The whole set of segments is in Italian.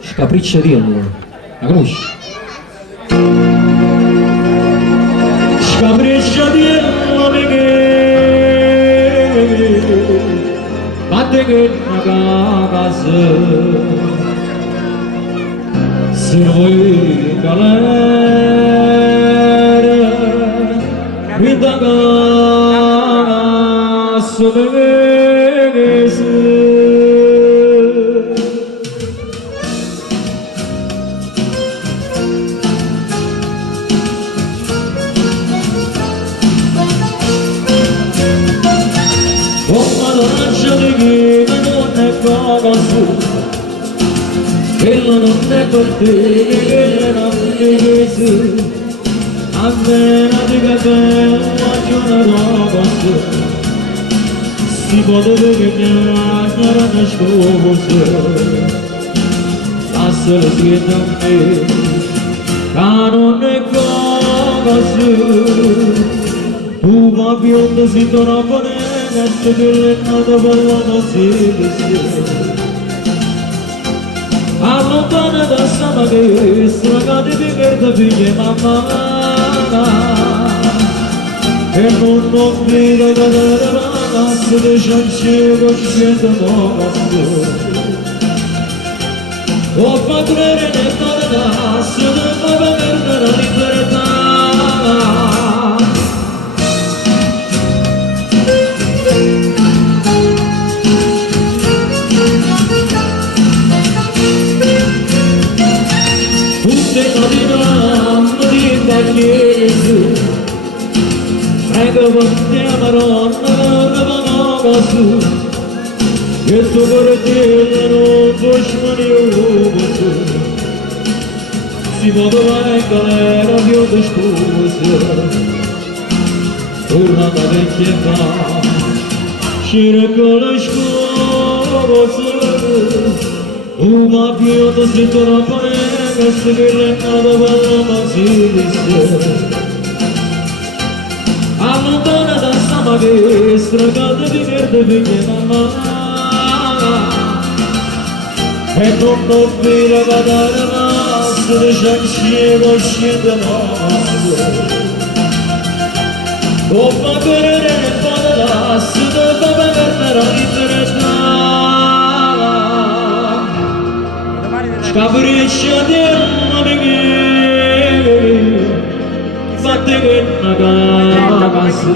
Capriccio di amore, la conosci? Capriccio di amore che batte che una casa se vuoi calare vita casa quello non è per te, quello non è Gesù. A me la dica bella c'è una roba su. Si poteva che mi era nascosto. Lascialo schietto a me, che non è cosa. Tu ma bionda si torna a ponere, se che le note parlano si veste. Allontana da sama che stragati di merda figlie mamma e non vedo da dare ragazzo di ciance cosciente nostro o padrone ne tornasse da perdere la libertà. Prego per te Maronna, non su che tu per te non puoi smanire si può trovare galera più di scusa torna da vecchia età scire con le scusa una più di si torna a che se che le nada vanno si visse allontana da sama che stragata di merda figlie mamma e non vedo da dare massa di ciance cosciente nostro o padrone ne parlasse da perdere la libertà. Capriccio di amore che fatte che una casa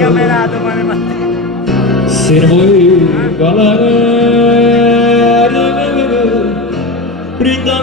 se vuoi calare brinda